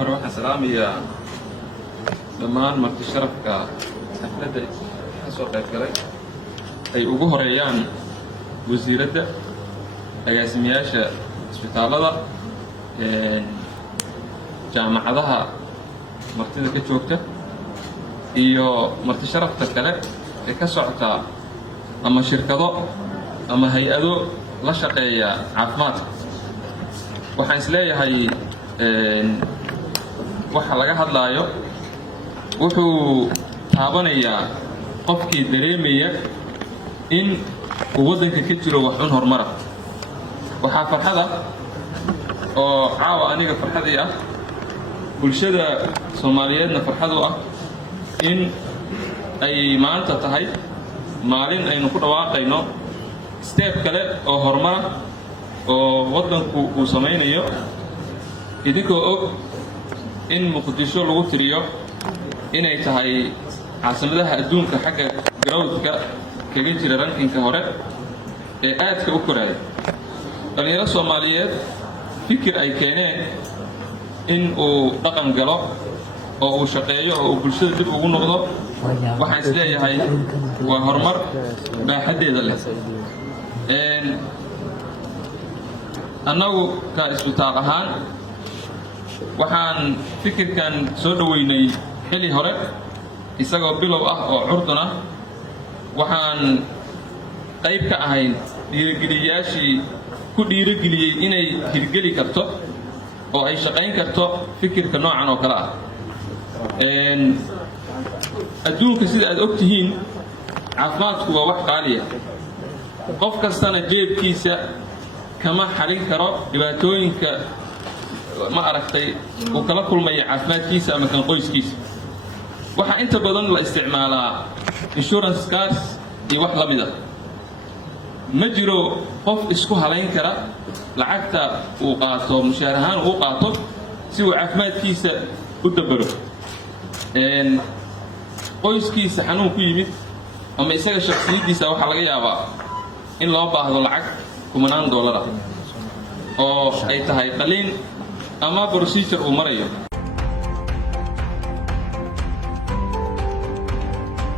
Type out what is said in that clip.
hore waxaan salaamayaa dhammaan marti sharafka xafladda ka soo qayb galay ay ugu horeeyaan wasiiradda agaasimayaasha isbitaalada jaamacadaha martida ka joogta iyo marti sharafta kale ee ka socota ama shirkado ama hay-ado la shaqeeya caafimaadka. waxaan isleeyahay waxa laga hadlaayo wuxuu taabanayaa qofkii dareemaya in uu waddanka ka jiro wax un horumara. waxaa farxada oo caawa aniga farxadii ah, bulshada Soomaaliyeedna farxad u ah in ay maanta tahay maalin aynu ku dhawaaqayno step kale oo horumar oo waddanku uu samaynayo, idinkoo og in Muqdisho lagu tiriyo inay tahay caasimadaha adduunka xagga growth-ka kaga jira rankinka hore ee aadka u koraya. dhalinyaro Soomaaliyeed fikir ay keeneen in uu dhaqan galo oo uu shaqeeyo oo uu bulshada dib ugu noqdo, waxaan isleeyahay waa horumar baaxaddeeda leh. annagu ka isbitaal ahaan waxaan fikirkan soo dhaweynay xilli hore isagoo bilow ah oo curdun ah. waxaan qayb ka ahayn dhiirigeliyaashii ku dhiirigeliyey inay hirgeli karto oo ay shaqayn karto fikirka noocan oo kale ah. adduunka sida aad og tihiin caafimaadku waa wax qaaliya, qof kastana jeebkiisa kama xalin karo dhibaatooyinka ma aragtay uu kala kulmaya caafimaadkiisa ama kan qoyskiisa. waxaa inta badan la isticmaalaa insurance cards iyo wax la mid ah. ma jiro qof isku halayn kara lacagta uu qaato mushaar ahaan uu qaato si uu caafimaadkiisa u dabaro. qoyskiisa xanuun ku yimid ama isaga shakhsiyadiisa waxaa laga yaabaa in loo baahdo lacag $10,000 oo ay tahay qaliin ama procedure uu marayo.